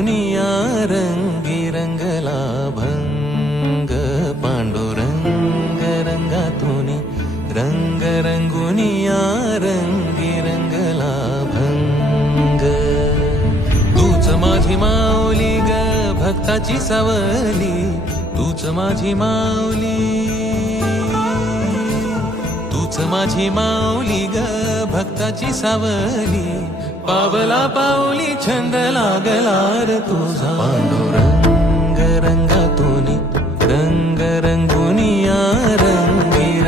रंगुनिया रंगी रंगला भंग पांडुरंग रंगातुनी रंग रंगुनिया रंगी रंगला भंग तूच माझी माऊली ग भक्ताची सावली तूच माझी माऊली तूच माझी माऊली ग भक्ताची सावली पावला पाऊली छंद लागला र तुझा पांडुरंग रंगातुनी रंग रंगुनिया रंगी